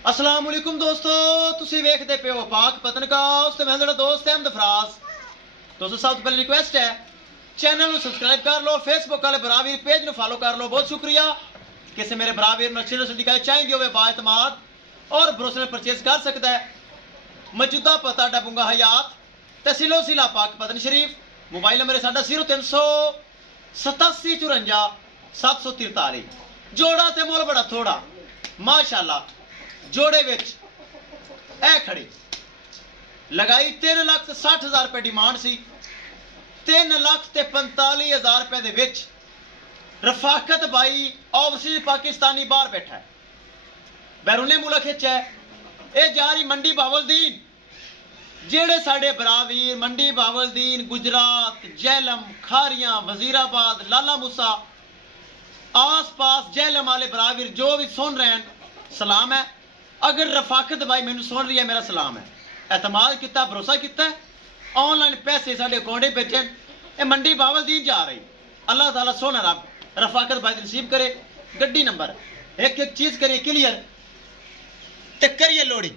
अस्सलाम वालेकुम दोस्तों, तुसी वेखदे पे हो पाक पतनकाउस ते मैं जेड़ा दोस्त है अहमद फराज। दोस्तों सब तो पहले रिक्वेस्ट है चैनल को सब्सक्राइब कर लो, फेसबुक वाले बरावीर पेज को फॉलो कर लो। बहुत शुक्रिया। किसी मेरे बरावीर अच्छी नस्ल की गाय चाहिए हो बाएतमाद और भरोसे में परचेज कर सकता है। मौजूदा पता डबूंगा हयात तहसीलो जिला पाक पतन शरीफ। मोबाइल नंबर है साडा 0387 जोड़ा ते मोल बड़ा थोड़ा माशाल्लाह। जोड़े विच ए खड़ी लगाई 3,60,000 रुपए डिमांड सी। 3,45,000 रुपए दे विच रफाकत भाई ओवरसीज पाकिस्तानी बाहर बैठा है, बैरूने मुल्क विच है। ये जा रही मंडी बावलदीन। जेड़े साडे बरावीर मंडी बावलदीन, गुजरात, जैलम, खारियां, वजीराबाद, लाला मूसा आस पास जैलम वाले बरावीर जो भी सुन रहे हैं सलाम है। अगर रफाकत भाई मैनू सुन रही है मेरा सलाम है। एतमाद किया, भरोसा किया, ऑनलाइन पैसे साढ़े अकाउंट में भेजे। ये मंडी बावलदीन जा रही। अल्लाह ताला सोना रब रफाकत भाई नसीब करे। गड्डी नंबर एक एक चीज करिए क्लियर ते करिए लोडिंग।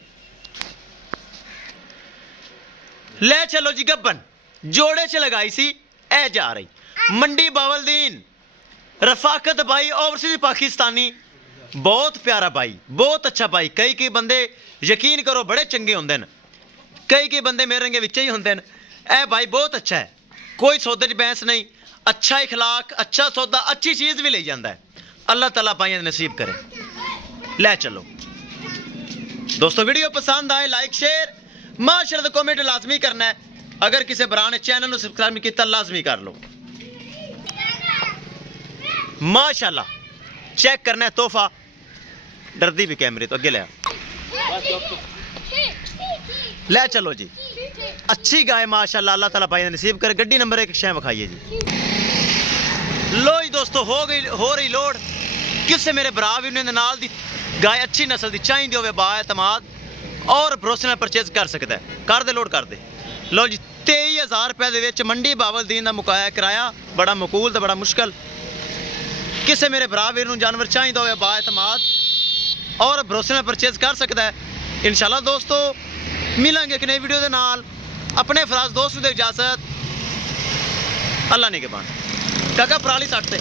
ले चलो जी गब्बन जोड़े च लगाई सी ए जा रही मंडी बावलदीन। रफाकत भाई ओवरसीज पाकिस्तानी, बहुत प्यारा भाई, बहुत अच्छा भाई। कई बंदे यकीन करो बड़े चंगे होंगे न, कई बंदे मेरे रंगे विच ही होंगे न। ए भाई बहुत अच्छा है, कोई सौदे च बैंस नहीं, अच्छा इखलाक, अच्छा सौदा, अच्छी चीज़ भी ले जाता है। अल्लाह ताला भाइयों नसीब करे। ले चलो दोस्तों, वीडियो पसंद आए लाइक शेयर माशाअल्लाह कमेंट लाजमी करना है। अगर किसी भरा ने चैनल को सब्सक्राइब नहीं किया लाजमी कर लो। माशाअल्लाह चेक करना है तोहफा। डरदी भी कैमरे तो अगे ले चलो जी। अच्छी गाय माशाअल्लाह, अल्लाह ताला भाई नसीब करे। गड्डी नंबर एक शय विखाइए जी। लो जी दोस्तों, हो रही लोड। किससे मेरे भरा भी उन्हें नाल दी गाय अच्छी नस्ल की चाहिए हो बाएतमाद और भरोसे में परचेज कर सकता है। कर दे लोड कर दे। लो जी 23,000 रुपए के मंडी बावलदीन का मुकाया किराया बड़ा मकूल तो बड़ा मुश्किल। किसी मेरे भरा वीर नूं जानवर चाहिए हो बाएतमाद और भरोसे में परचेज कर सकता है। इंशाल्लाह दोस्तों मिलेंगे एक नई वीडियो के नाल। अपने फराज दोस्त को इजाजत। अल्लाह ने के बान काका पराली सट से।